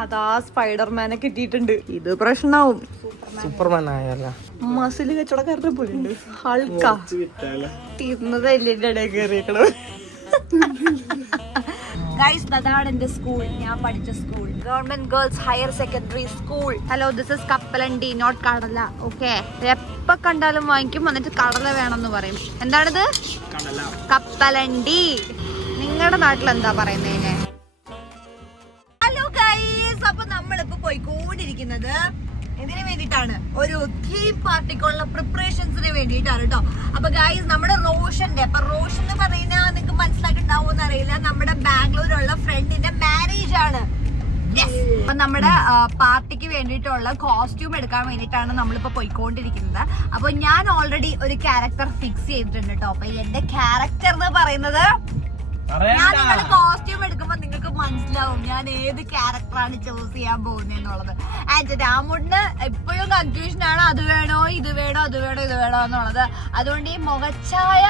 അതാ സ്പൈഡർമാനെ കിട്ടിയിട്ടുണ്ട്. ഇത് പ്രശ്നാവും. സൂപ്പർമാൻ ആയല്ല മസില് കച്ചവടക്കാരുടെ പോലുണ്ട്. ഹൾക്കാ തീർന്നതല്ലേ ഇടയിൽ കയറിയേക്കണത്. ഗൈസ്, അതാണ് എന്റെ സ്കൂൾ, ഞാൻ പഠിച്ച school, government girls higher secondary school. Hello, this is കപ്പലണ്ടി, നോട്ട് കടല. ഓക്കെ, എപ്പ കണ്ടാലും വാങ്ങിക്കും, എന്നിട്ട് കടല വേണമെന്ന് പറയും. എന്താണിത്? കപ്പലണ്ടി. നിങ്ങളുടെ നാട്ടിൽ എന്താ പറയുന്നതിന്? ഹലോ ഗൈസ്, അപ്പൊ നമ്മളിപ്പോ പോയിക്കൊണ്ടിരിക്കുന്നത് ഇതിന് വേണ്ടിയിട്ടാണ്, ഒരു തീം പാർട്ടിക്കുള്ള പ്രിപ്പറേഷൻസിന് വേണ്ടിയിട്ടാണ് കേട്ടോ. അപ്പൊ ഗൈസ്, നമ്മുടെ റോഷന്റെ, അപ്പൊ റോഷൻ എന്ന് പറയുന്ന നിങ്ങൾക്ക് മനസ്സിലാക്കിണ്ടാവോ എന്ന് അറിയില്ല, നമ്മുടെ ബാംഗ്ലൂരുള്ള ഫ്രണ്ടിന്റെ മാരേജ് ആണ്. അപ്പൊ നമ്മുടെ പാർട്ടിക്ക് വേണ്ടിയിട്ടുള്ള കോസ്റ്റ്യൂം എടുക്കാൻ വേണ്ടിയിട്ടാണ് നമ്മളിപ്പോ പോയിക്കൊണ്ടിരിക്കുന്നത്. അപ്പൊ ഞാൻ ഓൾറെഡി ഒരു ക്യാരക്ടർ ഫിക്സ് ചെയ്തിട്ടുണ്ട് കേട്ടോ. അപ്പൊ എന്റെ ക്യാരക്ടർ എന്ന് പറയുന്നത്, ഞാൻ നിങ്ങളുടെ കോസ്റ്റ്യൂം എടുക്കുമ്പോ നിങ്ങൾക്ക് മനസ്സിലാവും ഞാൻ ഏത് ക്യാരക്ടറാണ് ചൂസ് ചെയ്യാൻ പോകുന്നതെന്നുള്ളത്. ആൻഡ് രാമുടിന് എപ്പോഴും കൺഫ്യൂഷൻ ആണ്, അത് വേണോ ഇത് വേണോ അത് വേണോ ഇത് വേണോ എന്നുള്ളത്. അതുകൊണ്ട് ഈ മുഖച്ഛായ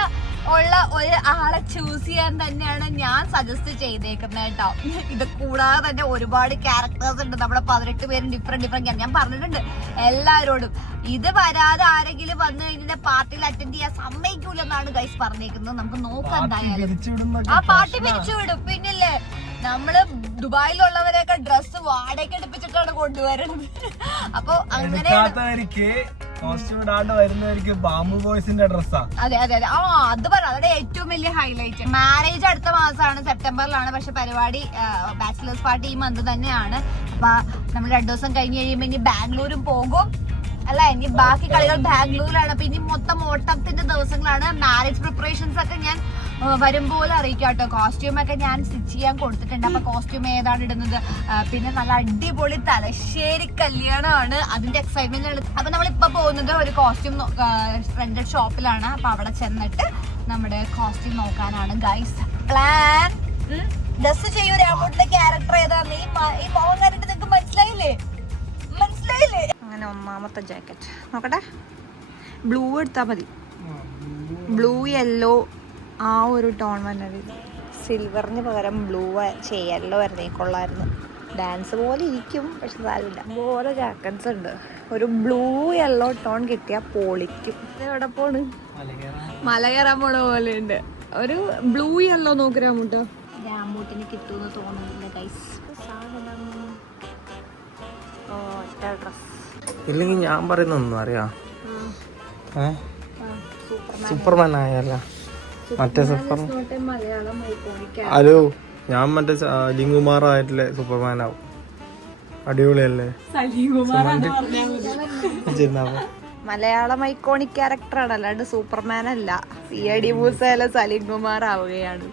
ഉള്ള ഒരു ആളെ ചൂസ് ചെയ്യാൻ തന്നെയാണ് ഞാൻ സജസ്റ്റ് ചെയ്തേക്കുന്നത് കേട്ടോ. ഇത് കൂടാതെ തന്നെ ഒരുപാട് ക്യാരക്ടേഴ്സ് ഉണ്ട്. നമ്മുടെ 18 പേരും ഡിഫറെന്റ് ഞാൻ പറഞ്ഞിട്ടുണ്ട് എല്ലാവരോടും. ഇത് വരാതെ ആരെങ്കിലും വന്നു കഴിഞ്ഞാൽ പാർട്ടിയിൽ അറ്റൻഡ് ചെയ്യാൻ സമ്മതിക്കൂലെന്നാണ് ഗൈസ് പറഞ്ഞേക്കുന്നത്. നമുക്ക് നോക്കാം എന്തായാലും. ആ പാർട്ടി പിരിച്ചുവിടും. പിന്നില്ലേ, നമ്മള് ദുബായിലുള്ളവരെയൊക്കെ ഡ്രസ്സ് വാടകയ്ക്ക് എടുപ്പിച്ചിട്ടാണ് കൊണ്ടുവരുന്നത്. അപ്പൊ അങ്ങനെ ബാംബു ബോയ്സിന്റെ ഡ്രസ്സാ. അതെ അതെ അതെ, അത് പറ, അതെ ഏറ്റവും വലിയ ഹൈലൈറ്റ്. മാരേജ് അടുത്ത മാസമാണ്, സെപ്റ്റംബറിലാണ്. പക്ഷെ പരിപാടി ബാച്ചിലേഴ്സ് പാർട്ടി ഈ മന്ത് തന്നെയാണ്. അപ്പൊ നമ്മൾ 2 ദിവസം കഴിഞ്ഞ് കഴിയുമ്പോ ഇനി ബാംഗ്ലൂരും പോകും അല്ല, ഇനി ബാക്കി കളികൾ ബാംഗ്ലൂരിലാണ്. അപ്പൊ ഇനി മൊത്തം ഓട്ടത്തിന്റെ ദിവസങ്ങളാണ്. മാരേജ് പ്രിപ്പറേഷൻസ് ഒക്കെ ഞാൻ വരുമ്പോൾ അറിയിക്കാം കേട്ടോ. കോസ്റ്റ്യൂം ഒക്കെ ഞാൻ സ്റ്റിച്ച് ചെയ്യാൻ കൊടുത്തിട്ടുണ്ട്. അപ്പൊ കോസ്റ്റ്യൂം ഏതാണ് ഇടുന്നത്, പിന്നെ നല്ല അടിപൊളി തലശ്ശേരി കല്യാണമാണ്, അതിന്റെ എക്സൈറ്റ്മെന്റ് ആണ്. അപ്പൊ നമ്മളിപ്പോ പോകുന്നത് ഒരു കോസ്റ്റ്യൂം റെന്റഡ് ഷോപ്പിലാണ്. അപ്പൊ അവിടെ ചെന്നിട്ട് നമ്മുടെ കോസ്റ്റ്യൂം നോക്കാനാണ് ഗൈസ് പ്ലാൻ. ഡ്രസ് ചെയ്യൂ, രാമോട്ടിന്റെ ക്യാരക്ടർ ഏതാന്ന് ഈ മോഹൻ കണ്ടിട്ട് നിങ്ങൾക്ക് മനസ്സിലായില്ലേ? അങ്ങനെ ഒന്നാമത്തെ ജാക്കറ്റ് നോക്കട്ടെ, ബ്ലൂ എടുത്താൽ മതി. ബ്ലൂ യെല്ലോ ആ ഒരു ടോൺ വന്നത്. സിൽവറിന് പകരം ബ്ലൂ യെല്ലോ വരുന്നേക്കൊള്ളായിരുന്നു. ഡാൻസ് പോലെ ഇരിക്കും, പക്ഷെ സാരമില്ല. പോലെ ജാക്കറ്റ്സ് ഉണ്ട്. ഒരു ബ്ലൂ യെല്ലോ ടോൺ കിട്ടിയാൽ പൊളിക്കും. എവിടെ പോണ്? മല കയറാൻ പോണ പോലെ ഉണ്ട്. ഒരു ബ്ലൂ യെല്ലോ നോക്കി രാമൂട്ടോ. രാമൂട്ടിന് കിട്ടുമെന്ന് തോന്നുന്നില്ല ഗൈസ്. ഇല്ലെങ്കിൽ ഞാൻ പറയുന്നൊന്നും അറിയാം, സൂപ്പർമാൻ ആയല്ല മറ്റേ സൂപ്പർമാൻ. ഹലോ, ഞാൻ മറ്റേ ലിംഗുമാർ ആയിട്ടില്ലേ സൂപ്പർമാൻ ആവും. അടിപൊളിയല്ലേ? മലയാളം ഐക്കോണിക് ക്യാരക്ടറാണ്, അല്ലാണ്ട് സൂപ്പർമാൻ അല്ല. CID മൂസയിലെ സലീം കുമാർ ആവുകയാണ്.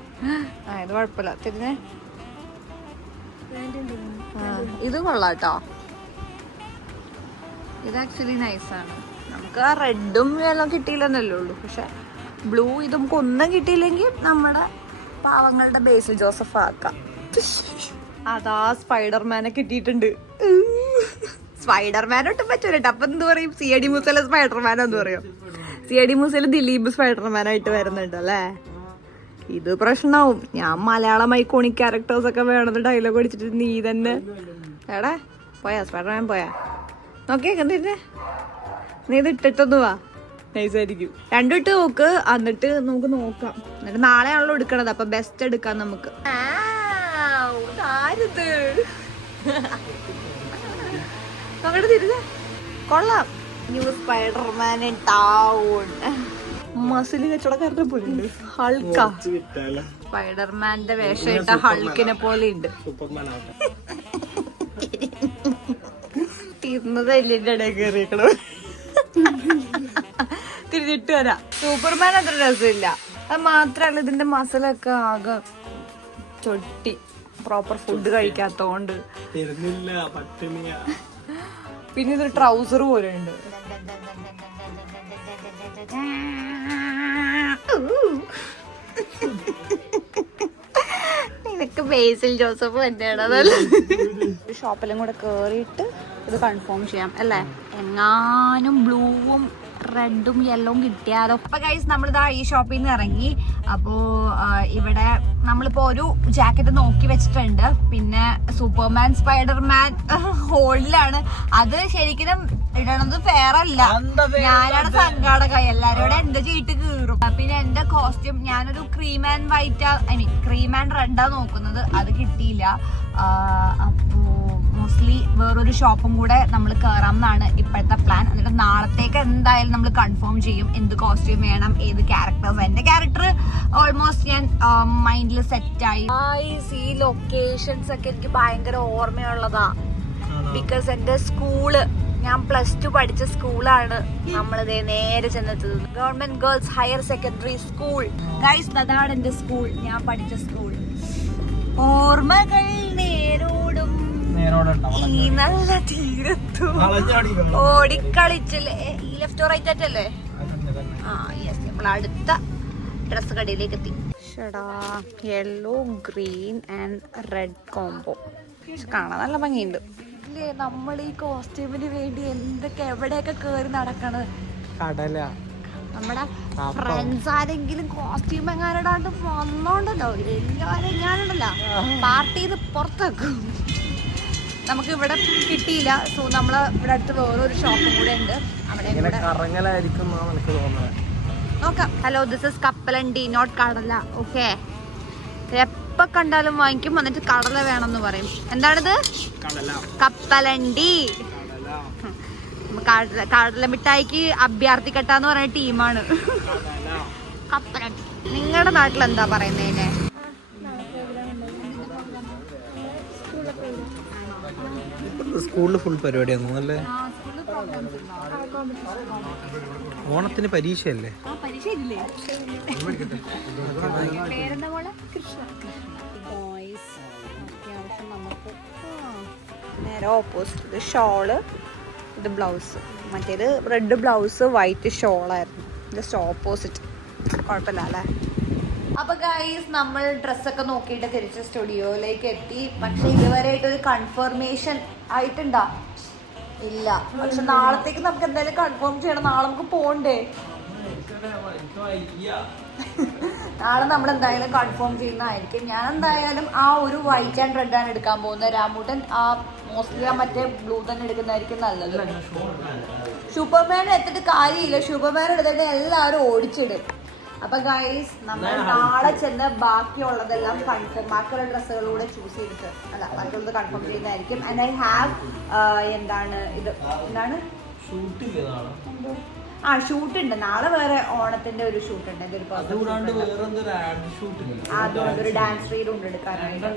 ഇത് കുഴപ്പമില്ല. തിരിഞ്ഞേ, ഇത് കൊള്ളാട്ടോ. ഇത് ആക്ച്വലി നൈസാണ്. നമുക്ക് ആ റെഡും എല്ലാം കിട്ടിയില്ലെന്നല്ലേ ഉള്ളൂ. പക്ഷെ ബ്ലൂ ഇത് നമുക്ക് ഒന്നും കിട്ടിയില്ലെങ്കിൽ നമ്മുടെ പാവങ്ങളുടെ ബേസിൽ ജോസഫ് ആക്കാം. അതാ സ്പൈഡർമാനെ കിട്ടിയിട്ടുണ്ട്. സ്പൈഡർമാൻ ഒട്ടും പറ്റൂല. അപ്പൊ എന്ത് പറയും? CID മൂസയിലെ സ്പൈഡർമാൻ എന്ന് പറയും. CID മൂസയില് ദിലീപ് സ്പൈഡർമാനായിട്ട് വരുന്നുണ്ട് അല്ലേ? ഇത് പ്രശ്നാവും. ഞാൻ മലയാളം ഐക്കോണിക് ക്യാരക്ടേഴ്സ് ഒക്കെ വേണമെന്ന് ഡയലോഗ് അടിച്ചിട്ട് നീ തന്നെ എടാ പോയാ സ്പൈഡർമാൻ പോയാ നോക്കിയേക്കെന്തിന്നെ. നീ ഇത് ഇട്ടിട്ടൊന്നു വാ, നൈസായിരിക്കും. 2 ഇട്ട് നോക്ക്, എന്നിട്ട് നമുക്ക് നോക്കാം. എന്നിട്ട് നാളെയാണല്ലോ എടുക്കണത്, അപ്പൊ ബെസ്റ്റ് എടുക്കാം നമുക്ക്. നോക്കട്ടെ, തിരിഞ്ഞ കൊള്ളാം. New Spiderman in town. Muscle കച്ചവടക്കാരുടെ പോലുണ്ട്. ഹൾക്കാ സ്പൈഡർമാന്റെ വേഷം ഇട്ട ഹൾക്കിനെ പോലെ ഉണ്ട്. തീർന്നതല്ലേ ഇടയിൽ കയറിയേക്കണത്. തിരിഞ്ഞിട്ട് വരാം. സൂപ്പർമാൻ അത്ര രസമില്ല. അത് മാത്രല്ല, ഇതിന്റെ മസിലൊക്കെ ആകെ ചൊട്ടി. Proper food കഴിക്കാത്തോണ്ട്. പിന്നെ ഇതൊരു ട്രൗസർ പോലെ ഉണ്ട്. നിനക്ക് ബേസിൽ ജോസഫ് തന്നെയാണ്. ഷോപ്പിലും കൂടെ കേറിയിട്ട് ഇത് കൺഫേം ചെയ്യാം അല്ലേ? എങ്ങാനും ബ്ലൂവും റെഡും യെല്ലോവും കിട്ടിയാലോ. അപ്പൊ ഗൈസ് നമ്മളിതാ ഈ ഷോപ്പിൽ നിന്ന് ഇറങ്ങി. അപ്പോ ഇവിടെ നമ്മളിപ്പോ ഒരു ജാക്കറ്റ് നോക്കി വെച്ചിട്ടുണ്ട്. പിന്നെ സൂപ്പർമാൻ സ്പൈഡർമാൻ ഹോളിലാണ്. അത് ശരിക്കും ഇടണത് ഫെയർ അല്ല, ഞാനാണ് സംഘാടക. എല്ലാരോടെ എന്റെ ചീട്ട് കീറും. പിന്നെ എന്റെ കോസ്റ്റ്യൂം ഞാനൊരു cream and white cream and റെഡാ നോക്കുന്നത്, അത് കിട്ടിയില്ല. അപ്പോ മോസ്റ്റ്ലി വേറൊരു ഷോപ്പും കൂടെ നമ്മൾ കയറാം എന്നാണ് ഇപ്പോഴത്തെ പ്ലാൻ. എന്നിട്ട് നാളത്തേക്ക് എന്തായാലും നമ്മൾ കൺഫേം ചെയ്യും എന്ത് കോസ്റ്റ്യൂം വേണം, ഏത് ക്യാരക്ടേഴ്സ്. എന്റെ ക്യാരക്ടർ ഓൾമോസ്റ്റ് ഞാൻ മൈൻഡിൽ സെറ്റായി. ഈ ലൊക്കേഷൻസ് ഒക്കെ എനിക്ക് ഭയങ്കര ഓർമ്മയുള്ളതാ. ബിക്കോസ് എന്റെ സ്കൂള്, ഞാൻ +2 പഠിച്ച സ്കൂളാണ് നമ്മളിതേ നേരെ ചെന്നെത്തത്. Government girls higher secondary school. Guys അതാണ് എന്റെ സ്കൂൾ, ഞാൻ പഠിച്ച സ്കൂൾ. ഓർമ്മകൾ നേരോടും ഈ നല്ല തീരത്തും ഓടിക്കളിച്ചല്ലേ. ഈ ലെഫ്റ്റ് റൈറ്റ് ആയിട്ടല്ലേ? ആ യെസ്, നമ്മൾ അടുത്ത ഡ്രസ് കടയിലേക്ക് എത്തി. Yellow green and red combo കാണാൻ നല്ല ഭംഗിയുണ്ട്. നമ്മൾ ഈ കോസ്റ്റ്യൂമിന് വേണ്ടി എന്തൊക്കെ എവിടെയൊക്കെ കേറി നടക്കണത്. കടല നമ്മുടെ ഫ്രണ്ട്സ് ആരെങ്കിലും കോസ്റ്റ്യൂം എങ്ങാനിടാണ്ട് വന്നോണ്ടല്ലോ എല്ലാവരും ഞാനുണ്ടല്ലോ പാർട്ടി ചെയ്ത് പുറത്തേക്കും. നമുക്ക് ഇവിടെ കിട്ടിയില്ല. സോ നമ്മള് ഇവിടെ അടുത്ത് വേറൊരു ഷോപ്പും കൂടെ ഉണ്ട്, അവിടെ നോക്കാം. ഹലോ, ദിസ് ഇസ് കപ്പലണ്ടി നോട്ട് കടല. ഓക്കെ, എപ്പോ കണ്ടാലും വാങ്ങിക്കും, എന്നിട്ട് കടല വേണമെന്ന് പറയും. എന്താണിത്? കപ്പലണ്ടി. കടല മിഠായിക്ക് അഭ്യർത്ഥിക്കട്ട എന്ന് പറയുന്ന ടീമാണ് കപ്പലണ്ടി. നിങ്ങളുടെ നാട്ടിൽ എന്താ പറയുന്നതിനെ? സ്കൂളിൽ ഫുൾ പരിപാടിയായിരുന്നു അല്ലേ? ഓണത്തിന് പരീക്ഷയല്ലേ? നേരെ ഓപ്പോസിറ്റ്. ഇത് ഷോള്, ഇത് ബ്ലൗസ്. മറ്റേത് റെഡ് ബ്ലൗസ് വൈറ്റ് ഷോളായിരുന്നു. Just opposite. കുഴപ്പമില്ല അല്ലേ? അപ്പൊ ഗൈസ് നമ്മൾ ഡ്രസ്സൊക്കെ നോക്കിയിട്ട് തിരിച്ച് സ്റ്റുഡിയോയിലേക്ക് എത്തി. പക്ഷെ ഇതുവരെയായിട്ടൊരു കൺഫർമേഷൻ ആയിട്ടുണ്ടാ ഇല്ല. പക്ഷെ നാളത്തേക്ക് നമുക്ക് എന്തായാലും കൺഫേം ചെയ്യണം. നാളെ നമുക്ക് പോണ്ടേ? നാളെ നമ്മൾ എന്തായാലും കൺഫേം ചെയ്യുന്നതായിരിക്കും. ഞാൻ എന്തായാലും ആ ഒരു വൈറ്റ് ആൻഡ് റെഡ് ആണ് എടുക്കാൻ പോകുന്നത്. രാമൂട്ടൻ മോസ്റ്റ്ലി ആ മറ്റേ ബ്ലൂ തന്നെ എടുക്കുന്നതായിരിക്കും നല്ലത്. സൂപ്പർമാൻ എടുത്തിട്ട് കാര്യമില്ല, സൂപ്പർമാൻ എടുത്തിട്ട് എല്ലാവരും ഓടിച്ചിടും. അപ്പൊ ഗൈസ് നമ്മൾ നാളെ ചെന്ന് ബാക്കിയുള്ളതെല്ലാം കൺഫേം, ബാക്കിയുള്ള ഡ്രസ്സുകളൂടെ ചൂസ് ചെയ്തിട്ട് അല്ല ബാക്കിയുള്ളത് കൺഫേം ചെയ്യുന്നതായിരിക്കും. ആൻഡ് ഐ ഹാവ് എന്താണ് ഷൂട്ട് ഉണ്ട് നാളെ. വേറെ ഓണത്തിന്റെ ഒരു ഷൂട്ട് ഉണ്ട്. എന്റെ ഒരു ഡാൻസ് റീലും ഉണ്ട് എടുക്കാനായിട്ട്.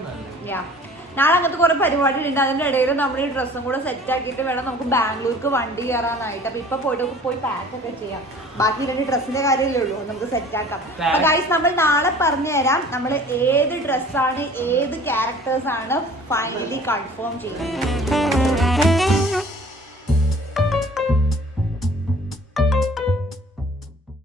നാളെ അങ്ങനത്തെ കുറെ പരിപാടി ഉണ്ട്. അതിന്റെ ഇടയിൽ നമ്മൾ ഈ ഡ്രസ്സും കൂടെ സെറ്റ് ആക്കിയിട്ട് വേണം നമുക്ക് ബാംഗ്ലൂർക്ക് വണ്ടി കയറാനായിട്ട്. അപ്പൊ ഇപ്പൊ പോയി പാക്ക് ഒക്കെ ചെയ്യാം. ബാക്കി 2 ഡ്രസ്സിന്റെ കാര്യമല്ലേ ഉള്ളൂ, നമുക്ക് സെറ്റ് ആക്കാം. അപ്പൊ ഗൈസ് നമ്മൾ നാളെ പറഞ്ഞു തരാം നമ്മൾ ഏത് ഡ്രസ്സാണ്, ഏത് ക്യാരക്ടേഴ്സ് ആണ് ഫൈനലി കൺഫേം ചെയ്യുന്നത്.